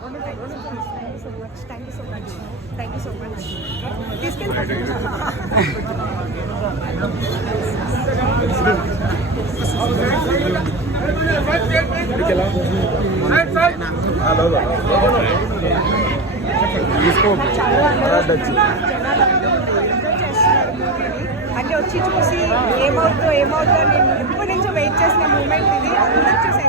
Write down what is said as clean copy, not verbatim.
thank you so much thank you so much తీసుకెళ్ళి అంటే వచ్చి చూసి ఏమవుతుందో నేను ఎప్పటి నుంచో వెయిట్ చేసిన మూమెంట్ ఇది అందరూ చూసి